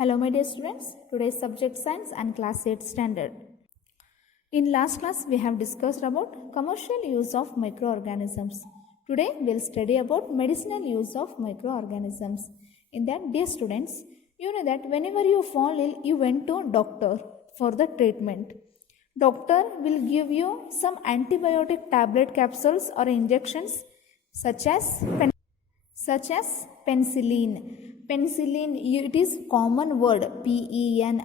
Hello my dear students, today's subject science and class 8 standard. In last class we have discussed about commercial use of microorganisms. Today we will study about medicinal use of microorganisms. In that, dear students, you know that whenever you fall ill you went to doctor for the treatment. Doctor will give you some antibiotic tablet capsules or injections such as penicillin. Penicillin, it is common word, penicillin.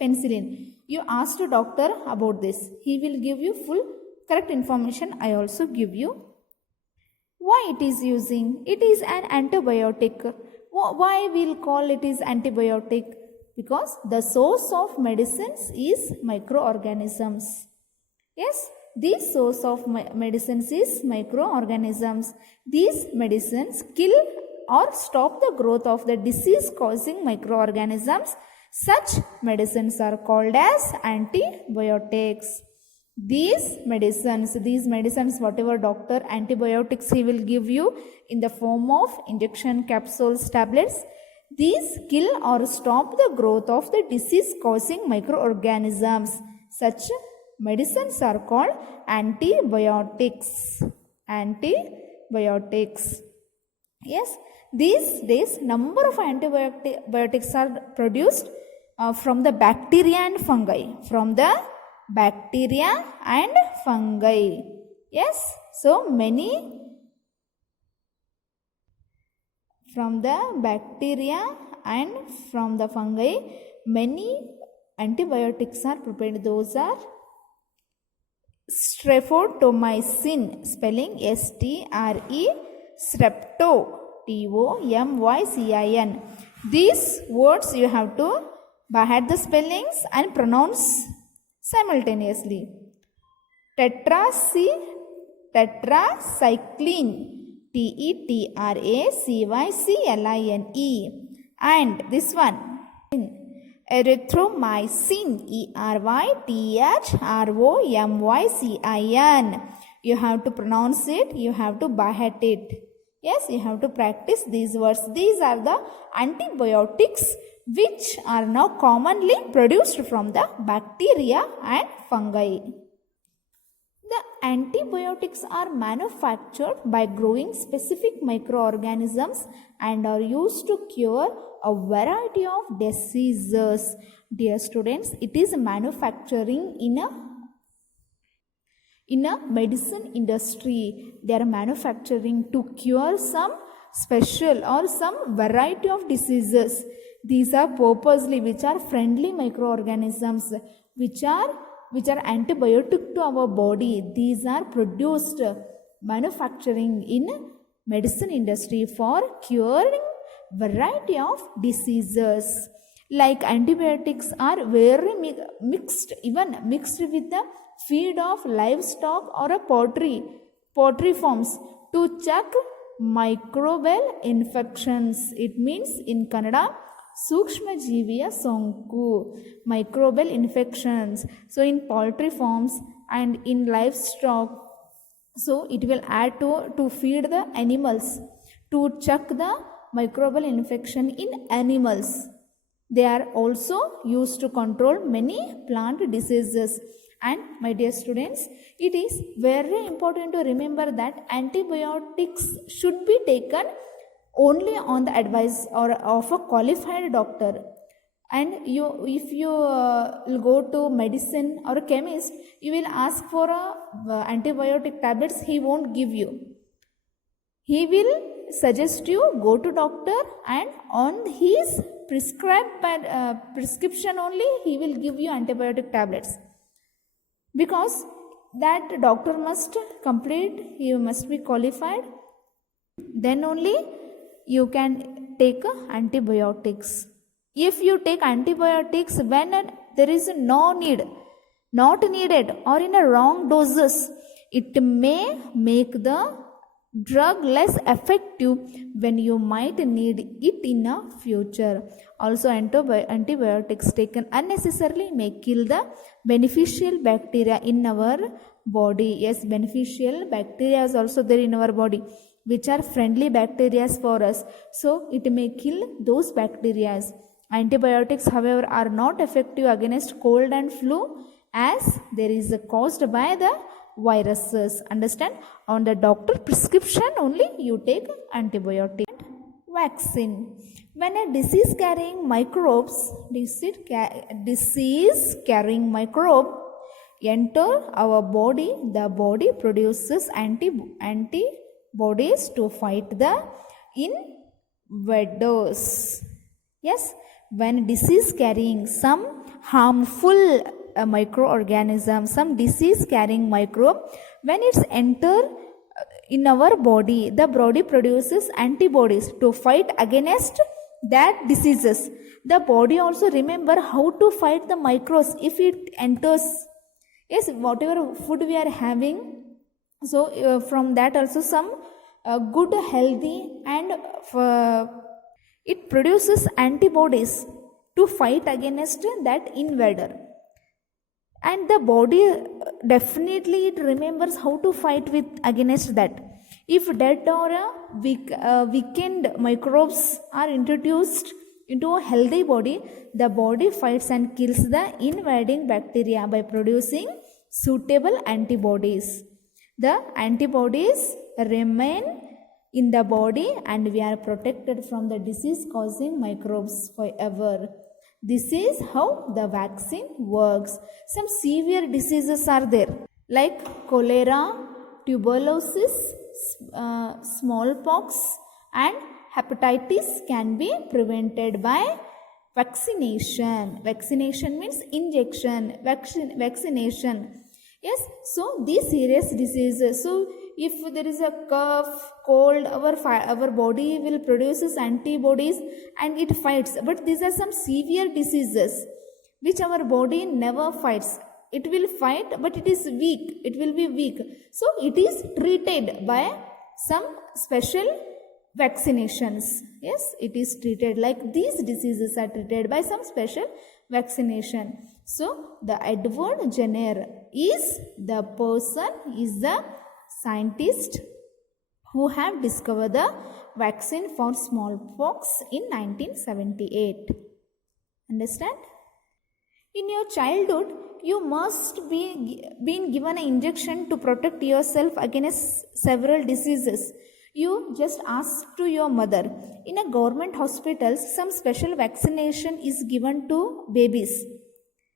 Penicillin. You ask the doctor about this. He will give you full correct information. I also give you. Why it is using? It is an antibiotic. Why we'll call it is antibiotic? Because the source of medicines is microorganisms. Yes. This source of medicines is microorganisms. These medicines kill or stop the growth of the disease causing microorganisms. Such medicines are called as antibiotics. These medicines, whatever doctor antibiotics he will give you in the form of injection, capsules, tablets, these kill or stop the growth of the disease causing microorganisms. Such medicines are called antibiotics. Antibiotics. Yes, these days number of antibiotics are produced from the bacteria and fungi. From the bacteria and fungi. Yes, so many from the bacteria and from the fungi, many antibiotics are prepared. Those are streptomycin, spelling S-T-R-E, strepto, T-O-M-Y-C-I-N. These words you have to by the spellings and pronounce simultaneously. Tetracycline, T-E-T-R-A-C-Y-C-L-I-N-E. And this one, erythromycin, E-R-Y-T-H-R-O-M-Y-C-I-N. You have to pronounce it, you have to by it. Yes, you have to practice these words. These are the antibiotics which are now commonly produced from the bacteria and fungi. The antibiotics are manufactured by growing specific microorganisms and are used to cure a variety of diseases. Dear students, it is manufacturing in a medicine industry. They are manufacturing to cure some special or some variety of diseases. These are purposely which are friendly microorganisms which are antibiotic to our body. These are produced manufacturing in medicine industry for curing variety of diseases. Like antibiotics are very mixed with the feed of livestock or a poultry farms to check microbial infections. It means in Kannada Sukshma Jeeviya Sonku, microbial infections. So in poultry farms and in livestock, so it will add to feed the animals, to check the microbial infection in animals. They are also used to control many plant diseases. And my dear students, it is very important to remember that antibiotics should be taken only on the advice or of a qualified doctor. And if you go to medicine or a chemist, you will ask for antibiotic tablets. He won't give you. He will suggest you go to doctor, and on his prescription only he will give you antibiotic tablets. Because that doctor must complete, he must be qualified. Then only you can take antibiotics. If you take antibiotics when there is not needed or in a wrong doses, it may make the drug less effective when you might need it in a future. Also, antibiotics taken unnecessarily may kill the beneficial bacteria in our body. Yes, beneficial bacteria is also there in our body. which are friendly bacteria for us. So it may kill those bacteria. Antibiotics, however, are not effective against cold and flu as there is caused by the viruses. Understand? On the doctor prescription only you take antibiotic. Vaccine. When a disease carrying microbes, disease carrying microbe enter our body, the body produces antibodies to fight the invaders. Yes, when disease carrying some harmful microorganism, some disease carrying microbe, when it's enter in our body, the body produces antibodies to fight against that diseases. The body also remember how to fight the microbes if it enters. Yes, whatever food we are having, so from that also some good healthy and it produces antibodies to fight against that invader. And the body definitely it remembers how to fight with against that. If dead or weakened microbes are introduced into a healthy body, the body fights and kills the invading bacteria by producing suitable antibodies. The antibodies remain in the body and we are protected from the disease causing microbes forever. This is how the vaccine works. Some severe diseases are there like cholera, tuberculosis, smallpox and hepatitis can be prevented by vaccination. Vaccination means injection, vaccination. Yes, so these serious diseases, so if there is a cough, cold, our body will produces antibodies and it fights. But these are some severe diseases which our body never fights. It will fight, but it is weak. It will be weak. So it is treated by some special vaccinations. Yes, it is treated like these diseases are treated by some special vaccination. So the Edward Jenner is the scientist who have discovered the vaccine for smallpox in 1978. Understand? In your childhood, you must be been given an injection to protect yourself against several diseases. You just ask to your mother. In a government hospitals, some special vaccination is given to babies.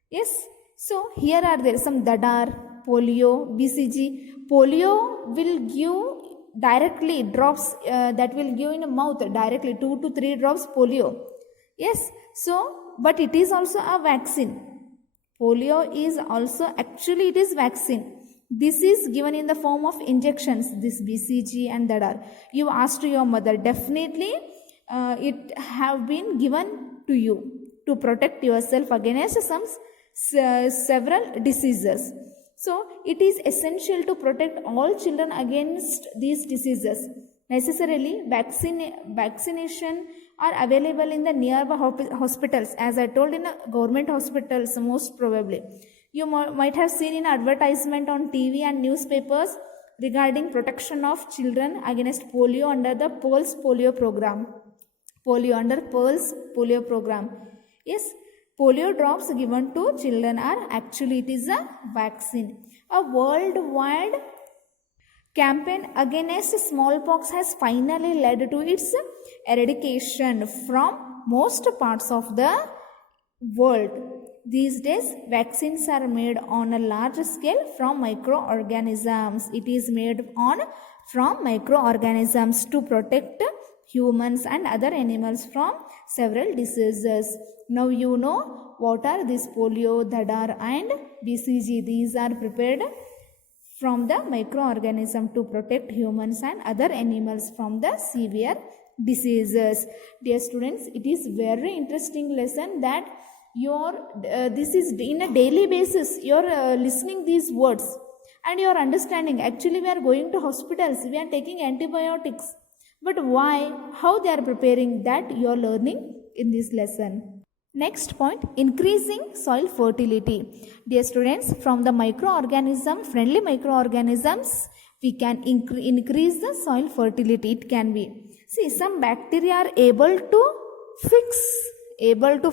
Yes, so here are there some Dadar, polio, BCG. Polio will give directly drops that will give in a mouth directly 2 to 3 drops polio. Yes, so but it is also a vaccine. Polio is also actually it is vaccine. This is given in the form of injections, this BCG and Dadar. You ask to your mother, definitely it have been given to you to protect yourself against some several diseases. So it is essential to protect all children against these diseases. Necessarily vaccination are available in the nearby hospitals, as I told, in government hospitals most probably. You might have seen in advertisement on TV and newspapers regarding protection of children against polio under the Pulse Polio program. Under Pulse Polio program. Yes, polio drops given to children are actually it is a vaccine. A worldwide campaign against smallpox has finally led to its eradication from most parts of the world. These days, vaccines are made on a large scale from microorganisms. It is made from microorganisms to protect humans and other animals from several diseases. Now you know what are these polio, Dadar and BCG. These are prepared from the microorganism to protect humans and other animals from the severe diseases. Dear students, it is very interesting lesson that this is in a daily basis you are listening these words and you are understanding. Actually we are going to hospitals, we are taking antibiotics, but why, how they are preparing, that you are learning in this lesson. Next point, increasing soil fertility. Dear students, from the friendly microorganisms We can increase the soil fertility. It can be. See, some bacteria are able to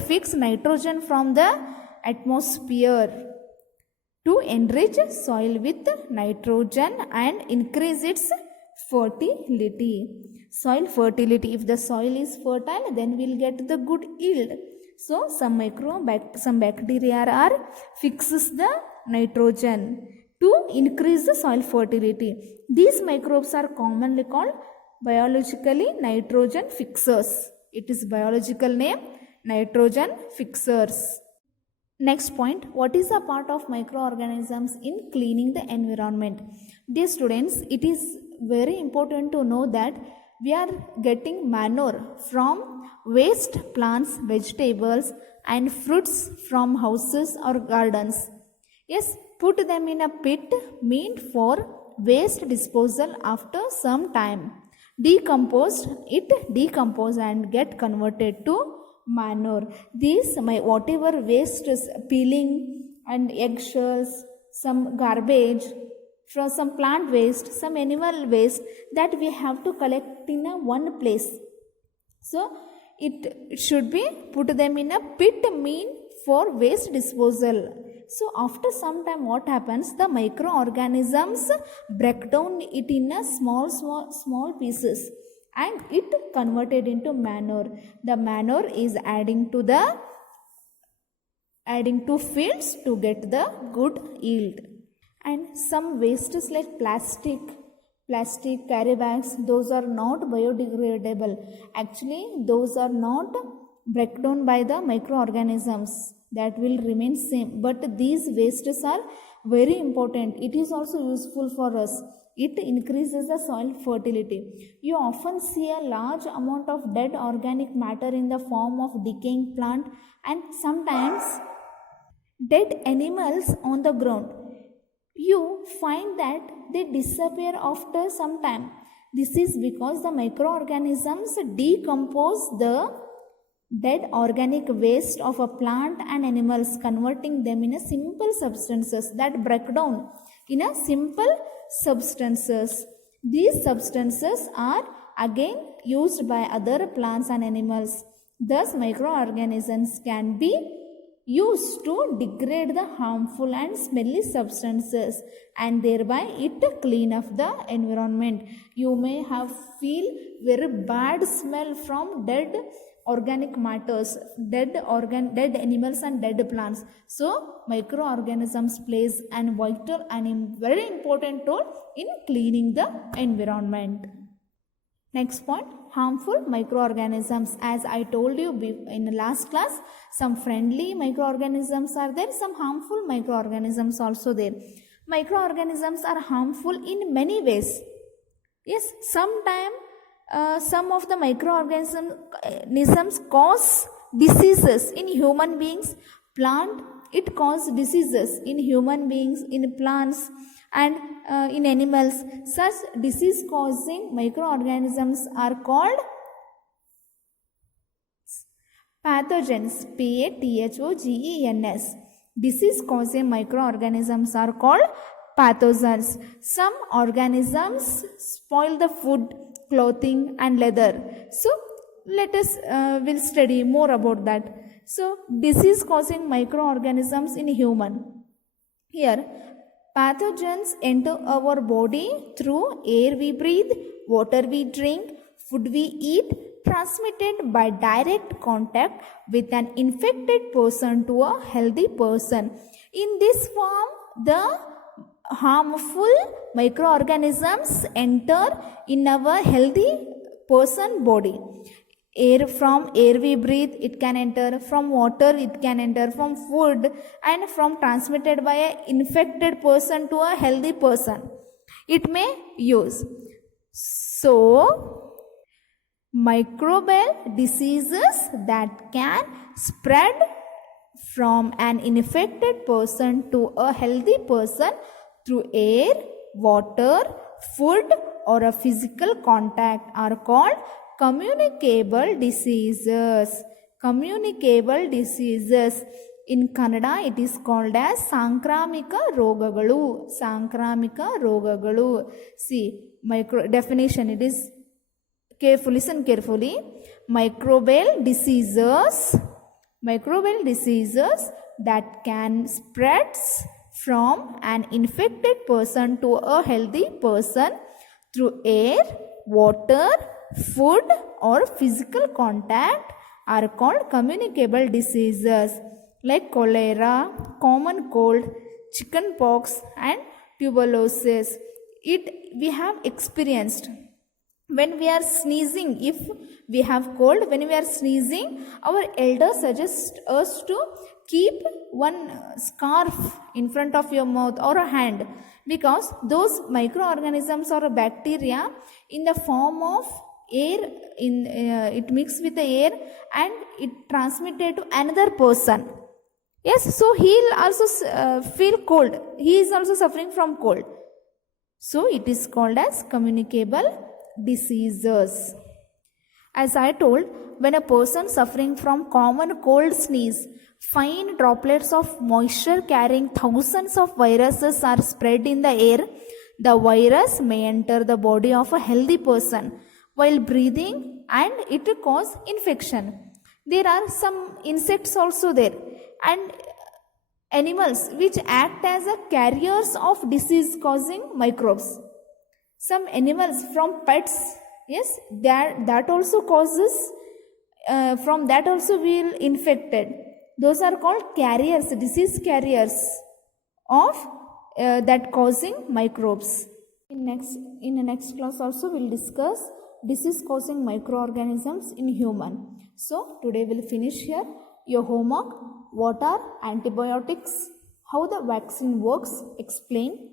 fix nitrogen from the atmosphere to enrich soil with nitrogen and increase its fertility. Soil fertility. If the soil is fertile, then we'll get the good yield. So some bacteria are fixes the nitrogen to increase the soil fertility. These microbes are commonly called biologically nitrogen fixers. It is biological name, nitrogen fixers. Next point, what is the part of microorganisms in cleaning the environment? Dear students, it is very important to know that we are getting manure from waste plants, vegetables and fruits from houses or gardens. Yes, put them in a pit meant for waste disposal. After some time, decompose and get converted to manure. These whatever waste is peeling and eggshells, some garbage, from some plant waste, some animal waste, that we have to collect in a one place. So it should be put them in a pit mean for waste disposal. So after some time, what happens? The microorganisms break down it in a small pieces and it converted into manure. The manure is adding to fields to get the good yield. And some wastes like plastic carry bags, those are not biodegradable. Actually, those are not break down by the microorganisms, that will remain same. But these wastes are very important. It is also useful for us. It increases the soil fertility. You often see a large amount of dead organic matter in the form of decaying plant and sometimes dead animals on the ground. You find that they disappear after some time. This is because the microorganisms decompose the dead organic waste of a plant and animals, converting them in a simple substances that break down in a simple substances. These substances are again used by other plants and animals. Thus, microorganisms can be used to degrade the harmful and smelly substances and thereby it clean up the environment. You may have feel very bad smell from dead organic matters, dead animals and dead plants. So microorganisms plays an vital and very important role in cleaning the environment. Next point, harmful microorganisms. As I told you in the last class, some friendly microorganisms are there, some harmful microorganisms also there. Microorganisms are harmful in many ways. Yes, sometimes some of the microorganisms cause diseases in human beings. It causes diseases in human beings, in plants and in animals. Such disease causing microorganisms are called pathogens. Pathogens. Disease causing microorganisms are called pathogens. Some organisms spoil the food, clothing and leather. So let us will study more about that. So disease causing microorganisms in human. Here pathogens enter our body through air we breathe, water we drink, food we eat, transmitted by direct contact with an infected person to a healthy person. In this form, the harmful microorganisms enter in our healthy person body. From air we breathe, it can enter, from water it can enter, from food, and from transmitted by an infected person to a healthy person it may use. So microbial diseases that can spread from an infected person to a healthy person through air, water, food or a physical contact are called communicable diseases. Communicable diseases. In Kannada, it is called as Sankramika Rogagalu. Sankramika Rogagalu. See, definition, it is careful, listen carefully. Microbial diseases that can spread from an infected person to a healthy person through air, water, food or physical contact are called communicable diseases like cholera, common cold, chicken pox and tuberculosis. We have experienced when we are sneezing. If we have cold, when we are sneezing, our elders suggest us to keep one scarf in front of your mouth or a hand, because those microorganisms or bacteria in the form of air, it mixes with the air and it transmitted to another person. Yes, so he'll also feel cold. He is also suffering from cold. So it is called as communicable diseases. As I told, when a person suffering from common cold sneeze, fine droplets of moisture carrying thousands of viruses are spread in the air. The virus may enter the body of a healthy person while breathing and it cause infection. There are some insects also there and animals which act as a carriers of disease causing microbes. Some animals from pets, yes, that also causes, from that also we will infected. Those are called carriers, disease carriers of that causing microbes. In the next class also we will discuss disease causing microorganisms in human. So today we will finish here. Your homework: what are antibiotics, how the vaccine works, explain.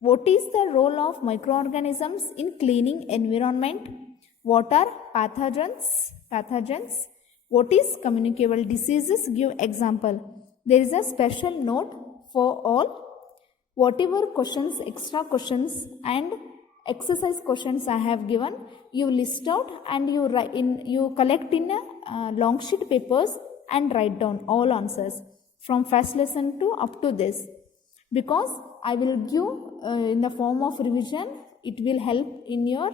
What is the role of microorganisms in cleaning environment? What are pathogens? What is communicable diseases? Give example. There is a special note for all. Whatever questions, extra questions and exercise questions I have given, you list out and you collect in long sheet papers and write down all answers from first lesson to up to this, because I will give in the form of revision. It will help in your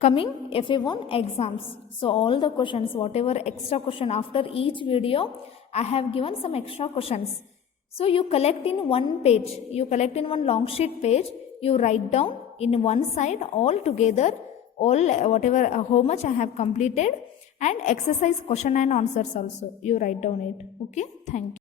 coming FA1 exams. So all the questions, whatever extra question, after each video I have given some extra questions. So you collect in one page, you collect in one long sheet page, you write down in one side all together, all whatever how much I have completed, and exercise question and answers also you write down it. Okay, thank you.